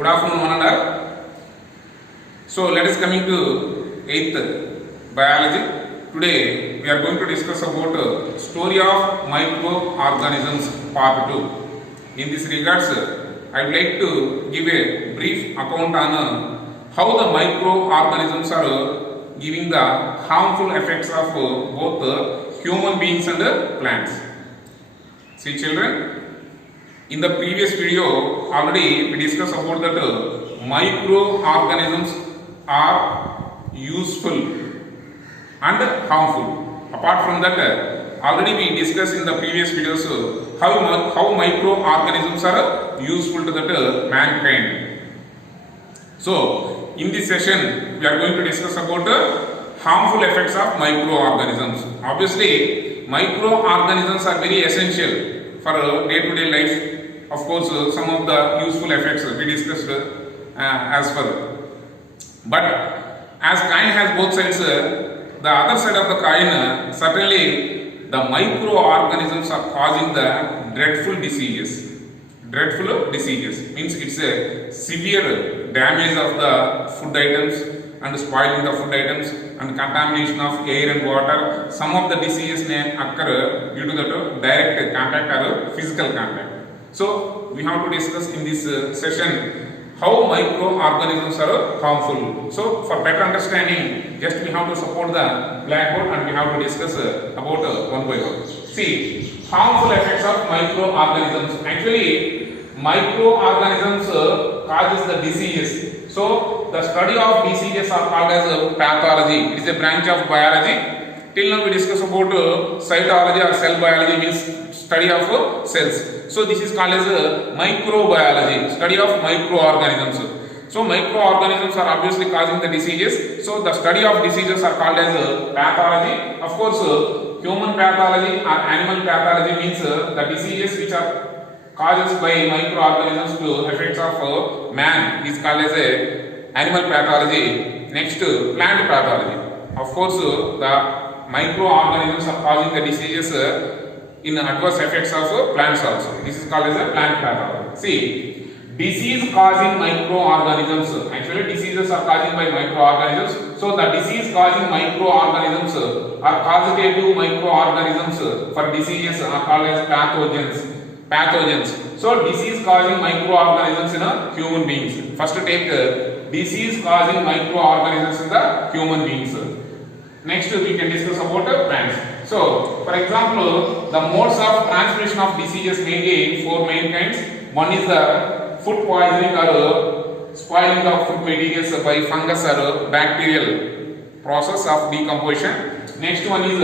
Good afternoon, one and all. So let us coming to 8th biology. Today we are going to discuss about story of microorganisms part 2. In this regards, I would like to give a brief account on how the microorganisms are giving the harmful effects of both human beings and plants. See children, in the previous video already we discussed about that microorganisms are useful and harmful. Apart from that, already we discussed in the previous videos how microorganisms are useful to that mankind. So in this session we are going to discuss about harmful effects of microorganisms. Obviously microorganisms are very essential for day-to-day life. Of course, some of the useful effects we discussed as well. But as coin has both sides, the other side of the coin, certainly the microorganisms are causing the dreadful diseases. Dreadful diseases means it's a severe damage of the food items and spoiling the food items and contamination of air and water. Some of the diseases may occur due to the direct contact or physical contact. So we have to discuss in this session how microorganisms are harmful. So for better understanding, just we have to support the blackboard and we have to discuss about one by one. See, harmful effects of microorganisms. Actually, microorganisms causes the diseases. So the study of diseases are called as pathology. It is a branch of biology. Till now we discuss about cytology or cell biology, means study of cells. So this is called as microbiology, study of microorganisms. So microorganisms are obviously causing the diseases. So the study of diseases are called as pathology. Of course, human pathology or animal pathology means the diseases which are caused by microorganisms to effects of man is called as animal pathology. Next, plant pathology. Of course, the microorganisms are causing the diseases in adverse effects of plants also. This is called as a plant pathology. See, disease causing microorganisms. Actually, diseases are caused by microorganisms. So the disease causing microorganisms or causative microorganisms for diseases are called as pathogens. Pathogens. So disease causing microorganisms in human beings. First take disease causing microorganisms in the human beings. Next we can discuss about plants. So for example, the modes of transmission of diseases mainly four main kinds. One is the food poisoning or spoiling of food materials by fungus or bacterial process of decomposition. Next one is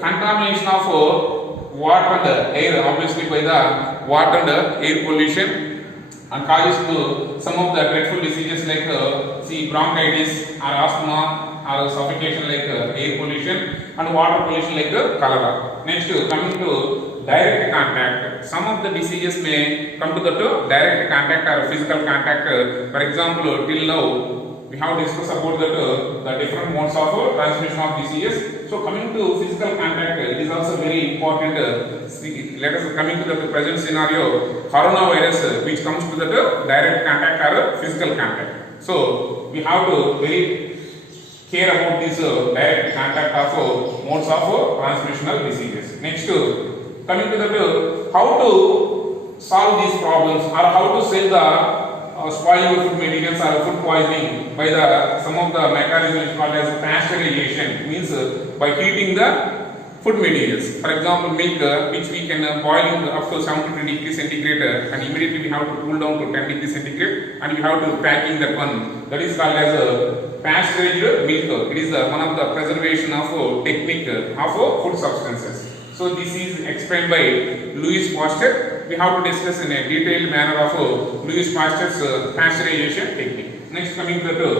contamination of water and air, obviously by the water and air pollution, and causes to some of the dreadful diseases like bronchitis or asthma or suffocation like air pollution, and water pollution like cholera. Next, coming to direct contact. Some of the diseases may come to the direct contact or physical contact. For example, till now we have discussed about the different modes of transmission of diseases. So coming to physical contact, it is also very important. Let us coming to the present scenario, coronavirus, which comes to the direct contact or physical contact. So we have to very care about this direct contact of modes of transmissional diseases. Next, coming to the how to solve these problems or how to save the spoiling of food materials or food poisoning by the some of the mechanisms called as pasteurization, means by heating the food materials. For example, milk which we can boil up to 72 degrees centigrade and immediately we have to cool down to 10 degrees centigrade and we have to packing that one. That is called as pasteurized milk. It is one of the preservation of technique of food substances. So this is explained by Louis Pasteur. We have to discuss in a detailed manner of Louis Pasteur's pasteurization technique. Next, coming to the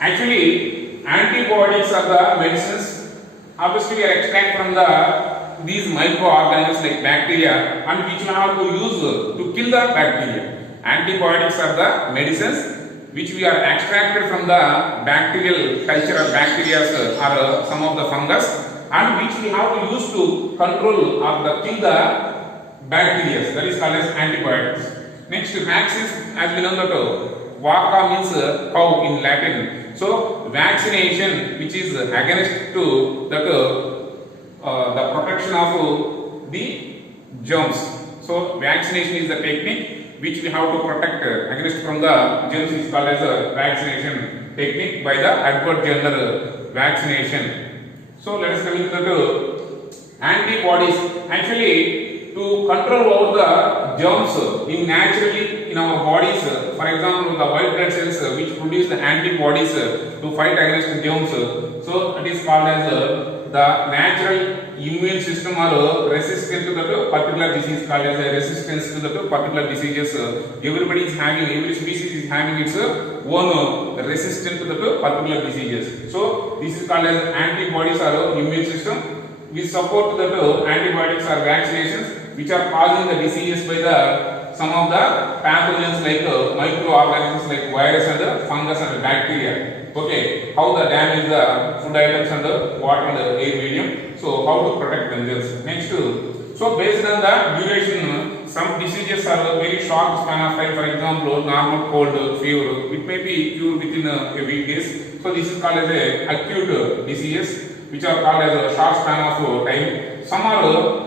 actually antibiotics are the medicines. Obviously, we are extract from these microorganisms like bacteria, and which we have to use to kill the bacteria. Antibiotics are the medicines which we are extracted from the bacterial culture or bacteria or some of the fungus, and which we have to use to control or kill the bacteria. That is called as antibiotics. Next, vax is, as we know that vacca means cow in Latin. So vaccination, which is against to that the protection of the germs. So vaccination is the technique which we have to protect against from the germs is called as a vaccination technique by the Edward Jenner vaccination. So let us come into the antibodies. Actually, to control over the germs in naturally in our bodies, for example, the white blood cells which produce the antibodies to fight against germs. So it is called as the natural immune system or resistant to that particular disease, called as a resistance to that particular diseases. Everybody is having, every species is having its own resistance to that particular diseases. So this is called as antibodies or immune system. We support that antibiotics or vaccinations which are causing the diseases by the some of the pathogens like microorganisms like virus and fungus and bacteria. Okay, how the damage the food items and the water and the air medium. So how to protect themselves. Next, so based on the duration, some diseases are very short span of time. For example, normal cold, fever, it may be cured within a week days. So this is called as a acute diseases which are called as a short span of time. Some are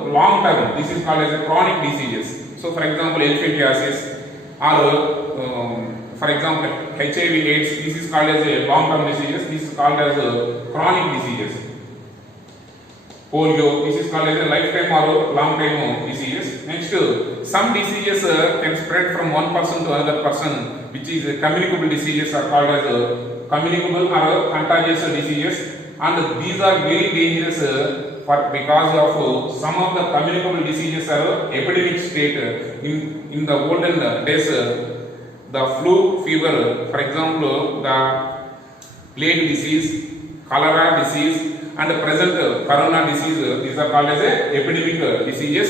long term. This is called as a chronic diseases. So for example, elephantiasis or for example HIV/AIDS. This is called as a long term diseases. This is called as a chronic diseases. Polio. This is called as a lifetime or long time diseases. Next, some diseases can spread from one person to another person, which is communicable diseases are called as communicable or contagious diseases. And these are very dangerous because of some of the communicable diseases are epidemic state. In the olden days, the flu fever, for example, the plague disease, cholera disease, and the present corona disease, these are called as epidemic diseases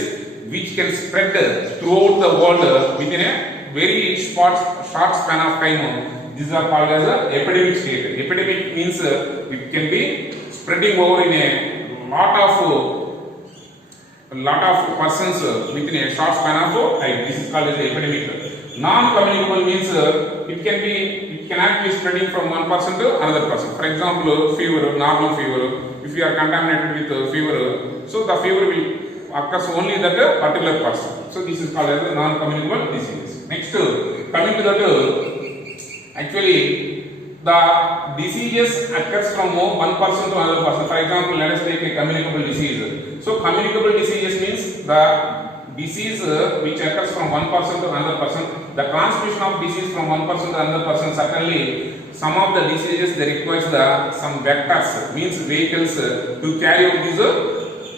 which can spread throughout the world within a very short span of time. These are called as epidemic state. Epidemic means it can be spreading over in a lot of persons within a short span of time. This is called as epidemic. Non-communicable means it cannot be spreading from one person to another person. For example, fever, normal fever. If you are contaminated with fever, so the fever will occurs only that particular person. So this is called as a non-communicable disease. Next, coming to that, actually the diseases occurs from one person to another person. For example, let us take a communicable disease. So communicable diseases means the disease which occurs from one person to another person. The transmission of disease from one person to another person, certainly some of the diseases they requires some vectors, means vehicles to carry out these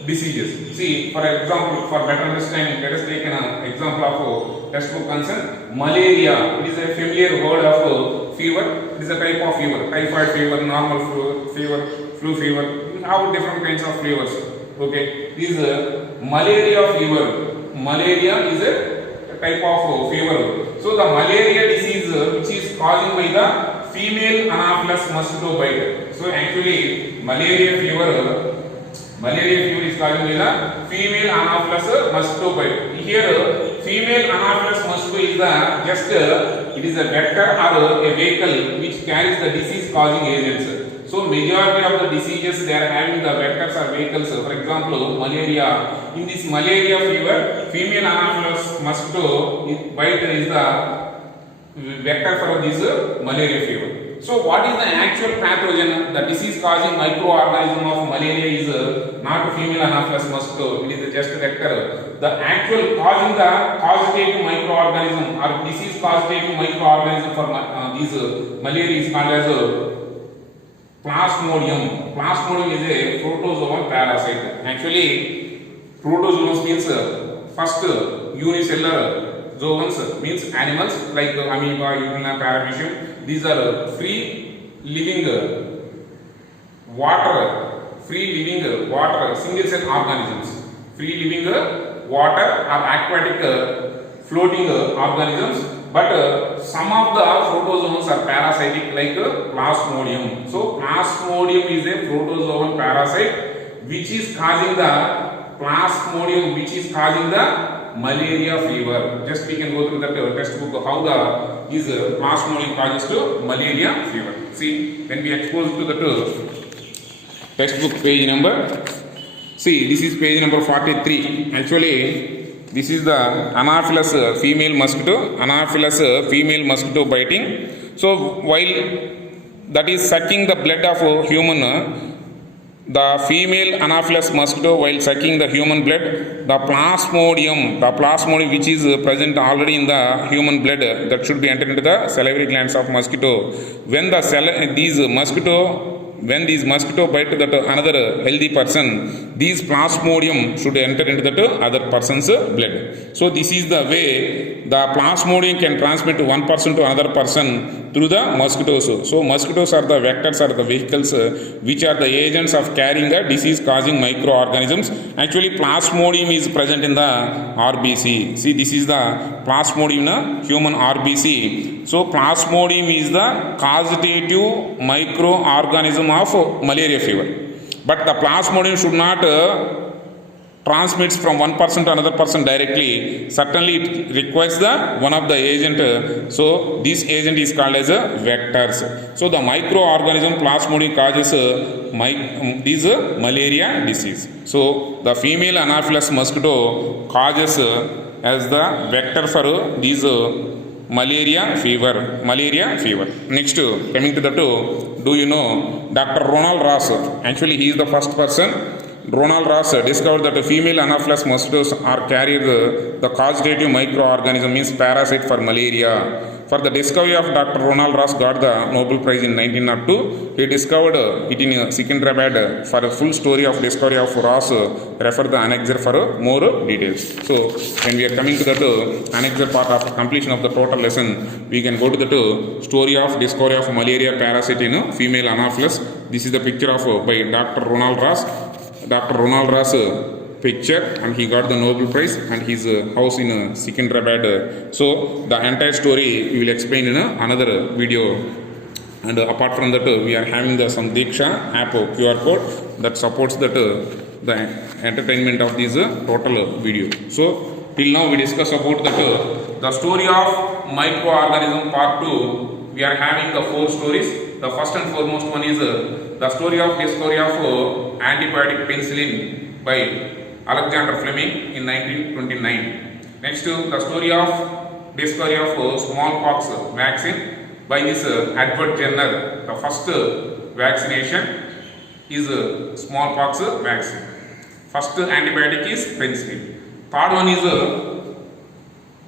diseases. See, for example, for better understanding, let us take an example of textbook concern. Malaria, it is a familiar word of fever. It is a type of fever, typhoid fever, normal fever, flu fever. We have different kinds of fevers. Okay, this is malaria fever. Malaria is a type of fever. So the malaria disease which is caused by the female Anopheles mosquito bite. So actually malaria fever is caused by the female Anopheles mosquito bite. Here female Anopheles mosquito is it is a vector or a vehicle which carries the disease causing agents. So majority of the diseases they are having the vectors or vehicles. For example, malaria. In this malaria fever, female Anopheles mosquito bite is the vector for this malaria fever. So what is the actual pathogen? The disease causing microorganism of malaria is not female Anopheles mosquito. It is just a vector. The actual causing the causative microorganism or disease causative microorganism for these malaria is called as Plasmodium. Plasmodium is a protozoan parasite. Actually, protozoans means first unicellular. Zoans means animals like amoeba, iguana, paramecium. These are free living water, single cell organisms. Free living water or aquatic floating organisms. But some of the protozoans are parasitic like Plasmodium. So Plasmodium is a protozoan parasite which is causing the malaria fever. Just we can go through that textbook how the is plasmodium causes to malaria fever. See, when we expose to that textbook page number, see this is page number 43. Actually, this is the Anopheles female mosquito. Anopheles female mosquito biting. So while that is sucking the blood of a human, the female Anopheles mosquito while sucking the human blood, the plasmodium which is present already in the human blood, that should be entered into the salivary glands of mosquito. When these mosquito bite that another healthy person, these plasmodium should enter into that other person's blood. So this is the way the plasmodium can transmit one person to another person through the mosquitoes. So mosquitoes are the vectors or the vehicles which are the agents of carrying the disease causing microorganisms. Actually plasmodium is present in the RBC. See, this is the plasmodium in human RBC. So plasmodium is the causative microorganism of malaria fever. But the plasmodium should not transmits from one person to another person directly. Certainly it requires the one of the agent. So this agent is called as a vectors. So the microorganism plasmodium causes this malaria disease. So the female Anopheles mosquito causes as the vector for these malaria fever. Next, coming to the do you know Dr. Ronald Ross? Actually he is the first person. Ronald Ross discovered that the female Anopheles mosquitoes are carrier the causative microorganism, means parasite for malaria. For the discovery of Dr. Ronald Ross got the Nobel Prize in 1902. He discovered it in Secunderabad. For a full story of discovery of Ross, refer the annexure for more details. So when we are coming to the annexure part of completion of the total lesson, we can go to the story of discovery of malaria parasite in female Anopheles. This is the picture of by Dr. Ronald Ross. Dr. Ronald Ross picture, and he got the Nobel Prize and his house in Secunderabad. So the entire story we will explain in another video. And apart from that, we are having some Diksha app QR code that supports that the entertainment of this total video. So till now we discuss about that the story of microorganism part 2. We are having the 4 stories. The first and foremost one is the story of discovery of antibiotic penicillin by Alexander Fleming in 1929. Next, the story of discovery of smallpox vaccine by this Edward Jenner. The first vaccination is smallpox vaccine. First antibiotic is penicillin. Third one is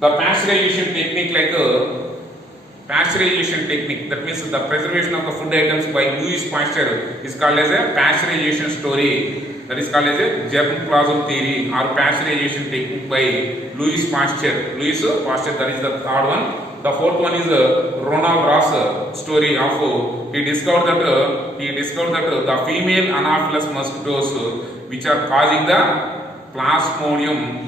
the pasteurization technique, pasteurization technique, that means the preservation of the food items by Louis Pasteur is called as a pasteurization story. That is called as a germplasm theory or pasteurization technique by Louis Pasteur. That is the third one. The fourth one is Ronald Ross story of he discovered that the female Anopheles mosquitoes which are causing the plasmodium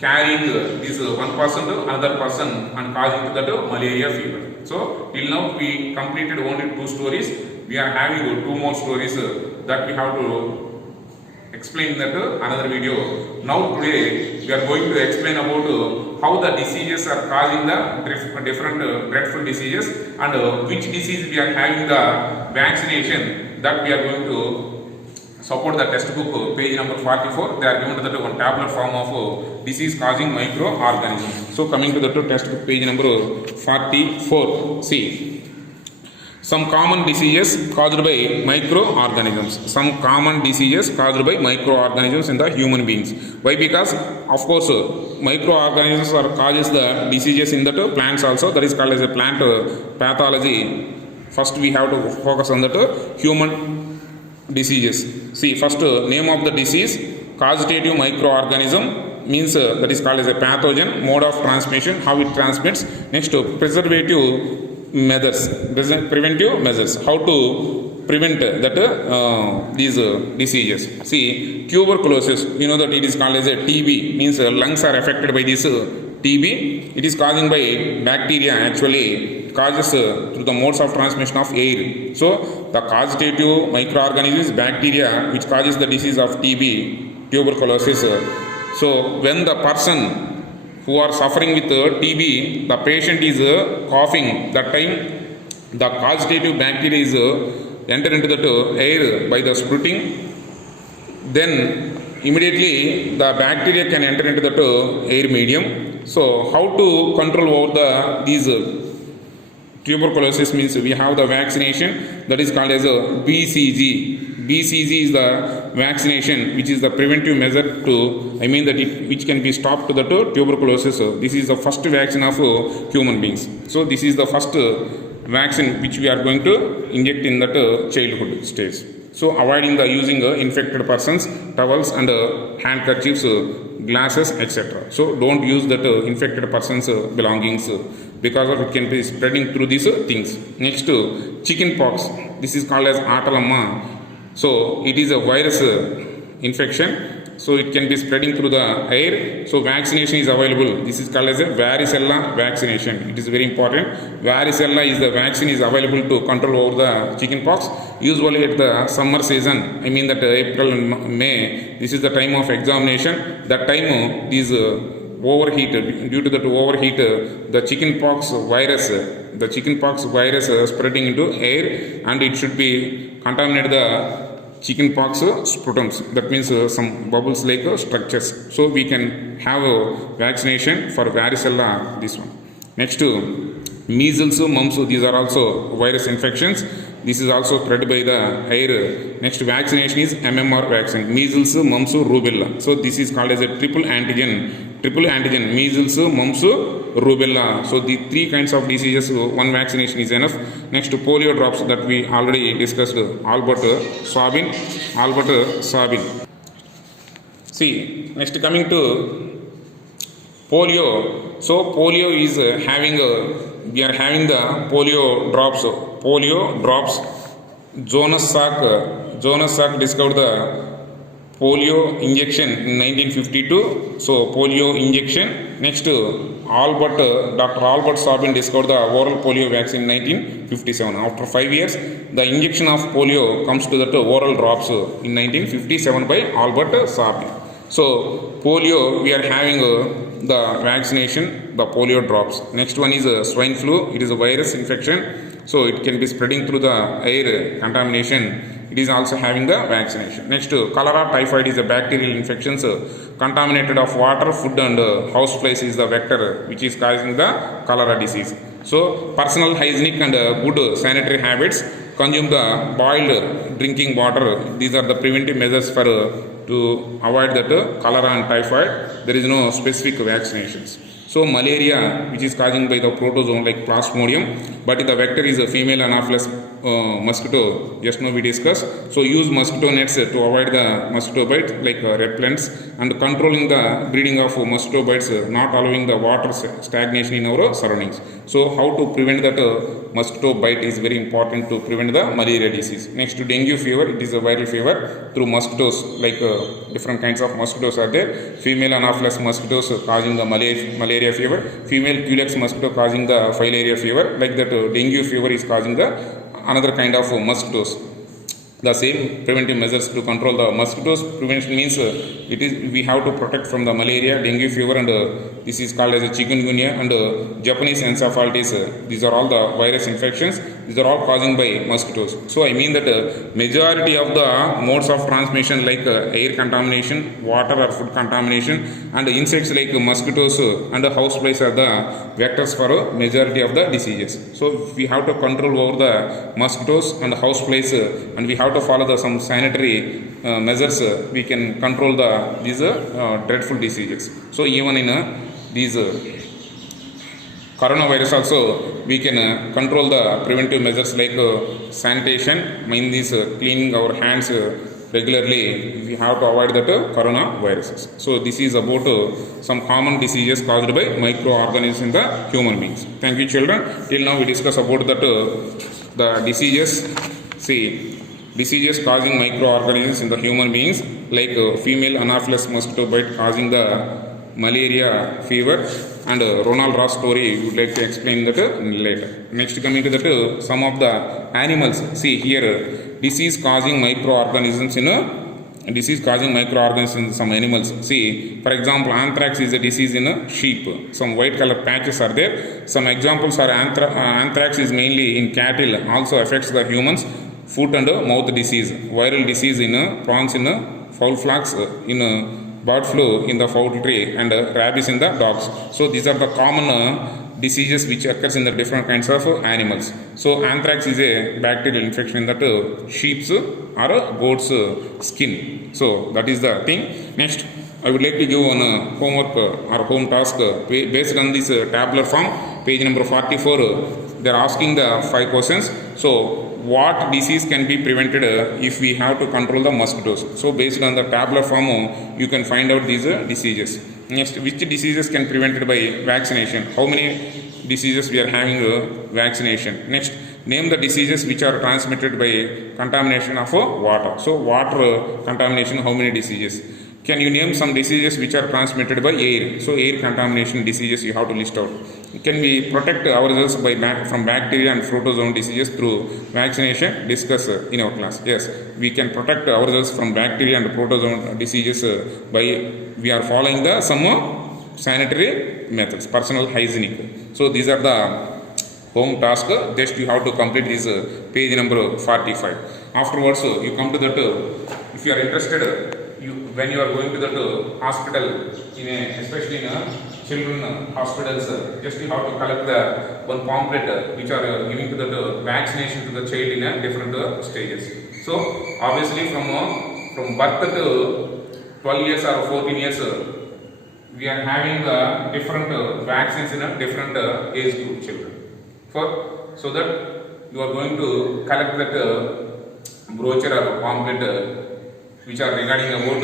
carrying this one person to another person and causing that malaria fever. So till now we completed only 2 stories. We are having 2 more stories that we have to explain in that another video. Now today we are going to explain about how the diseases are causing the different dreadful diseases and which disease we are having the vaccination, that we are going to support the textbook page number 44. They are given to the one tabular form of disease causing microorganisms. So coming to the textbook page number 44. See, some common diseases caused by microorganisms. Some common diseases caused by microorganisms in the human beings. Why? Because of course microorganisms are causes the diseases in the plants also. That is called as a plant pathology. First we have to focus on the human diseases. See, first name of the disease, causative microorganism, means that is called as a pathogen, mode of transmission, how it transmits. Next, preventive measures, how to prevent that these diseases. See, tuberculosis, you know that it is called as a TB, means lungs are affected by this TB. It is causing by bacteria. Actually it causes through the modes of transmission of air. So the causative microorganism is bacteria which causes the disease of TB, tuberculosis. So when the person who are suffering with TB, the patient is coughing. That time the causative bacteria is enter into the air by the sprouting. Then immediately the bacteria can enter into the air medium. So how to control over these tuberculosis means we have the vaccination that is called as a BCG. BCG is the vaccination which is the preventive measure which can be stopped to the tuberculosis. This is the first vaccine of human beings. So this is the first vaccine which we are going to inject in that childhood stage. So avoiding the using infected persons, towels and handkerchiefs, glasses, etc. So don't use that infected persons belongings because of it can be spreading through these things. Next, chicken pox. This is called as Atalamma. So it is a virus infection. So it can be spreading through the air. So vaccination is available. This is called as a varicella vaccination. It is very important. Varicella is the vaccine is available to control over the chicken pox. Usually at the summer season, that April and May, this is the time of examination. That time these overheat, due to that overheat, the chicken pox virus spreading into air, and it should be contaminate the chicken pox sputums. That means some bubbles like structures. So we can have a vaccination for varicella, this one. Next, measles, mumps, these are also virus infections. This is also spread by the air. Next vaccination is MMR vaccine, measles, mumps, rubella. So this is called as a triple antigen, measles, mumps, rubella. So the three kinds of diseases, one vaccination is enough. Next, polio drops that we already discussed, Albert Sabin. See, next coming to polio. So polio is we are having the polio drops. Jonas Salk discovered the polio injection in 1952. So polio injection. Next, Dr. Albert Sabin discovered the oral polio vaccine in 1957. After 5 years, the injection of polio comes to the oral drops in 1957 by Albert Sabin. So polio, we are having the vaccination, the polio drops. Next one is swine flu. It is a virus infection. So it can be spreading through the air contamination. It is also having the vaccination. Next, cholera typhoid is a bacterial infections. Contaminated of water, food and houseflies is the vector which is causing the cholera disease. So personal hygienic and good sanitary habits. Consume the boiled drinking water. These are the preventive measures for to avoid that cholera and typhoid. There is no specific vaccinations. So malaria, which is causing by the protozoan like Plasmodium, but the vector is a female Anopheles mosquito. Just now we discussed. So use mosquito nets to avoid the mosquito bites like repellents, and controlling the breeding of mosquito bites, not allowing the water stagnation in our surroundings. So how to prevent that mosquito bite is very important to prevent the malaria disease. Next, dengue fever. It is a viral fever through mosquitoes, like different kinds of mosquitoes are there. Female Anopheles mosquitoes causing the malaria fever, female Culex mosquito causing the filaria fever. Like that, dengue fever is causing the another kind of mosquitoes. The same preventive measures to control the mosquitoes. Prevention means we have to protect from the malaria, dengue fever, and this is called as a chikungunya and Japanese encephalitis. These are all the virus infections. These are all causing by mosquitoes. So I mean that majority of the modes of transmission like air contamination, water or food contamination, and insects like mosquitoes and houseflies are the vectors for majority of the diseases. So we have to control over the mosquitoes and houseflies, and we have to follow some sanitary measures. We can control these dreadful diseases. So even in these coronavirus also we can control the preventive measures like sanitation, means cleaning our hands regularly. We have to avoid that coronaviruses. So this is about some common diseases caused by microorganisms in the human beings. Thank you, children. Till now we discuss about that the diseases. See, diseases causing microorganisms in the human beings like female Anopheles mosquito bite causing the malaria fever, and Ronald Ross story we would like to explain that later. Next, coming to that some of the animals. See here, disease causing microorganisms in disease causing microorganisms in some animals. See, for example, anthrax is a disease in a sheep. Some white color patches are there. Some examples are anthrax is mainly in cattle, also affects the humans. Foot and mouth disease, viral disease in prawns, in fowl flax, in bird flu in the poultry, and rabies in the dogs. So these are the common diseases which occurs in the different kinds of animals. So anthrax is a bacterial infection in that sheep's or goat's skin. So that is the thing. Next, I would like to give one homework or home task based on this tabular form, page number 44. They are asking the 5 questions. So what disease can be prevented if we have to control the mosquitoes? So based on the tabular form, you can find out these diseases. Next, which diseases can be prevented by vaccination? How many diseases we are having vaccination? Next, name the diseases which are transmitted by contamination of water. So water contamination, how many diseases? Can you name some diseases which are transmitted by air? So air contamination diseases you have to list out. Can we protect ourselves from bacteria and protozoan diseases through vaccination? Discuss in our class. Yes, we can protect ourselves from bacteria and protozoan diseases by we are following the some sanitary methods, personal hygienic. So these are the home task. Just you have to complete this page number 45. Afterwards, you come to that. If you are interested, when you are going to the hospital, especially in children hospitals, just you have to collect the one pamphlet which are giving to the vaccination to the child in different stages. So obviously from birth to 12 years or 14 years, we are having different vaccines in a different age group children. So that you are going to collect that brochure or pamphlet which are regarding about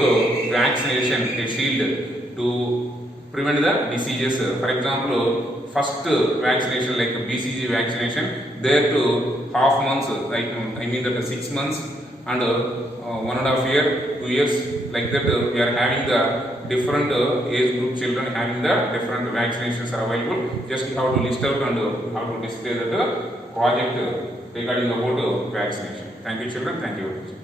vaccination, a shield to prevent the diseases. For example, first vaccination like BCG vaccination, there to half months, like I mean that 6 months and 1.5 year, 2 years, like that we are having the different age group children having the different vaccinations are available. Just how to list out and how to display that project regarding about vaccination. Thank you children, thank you.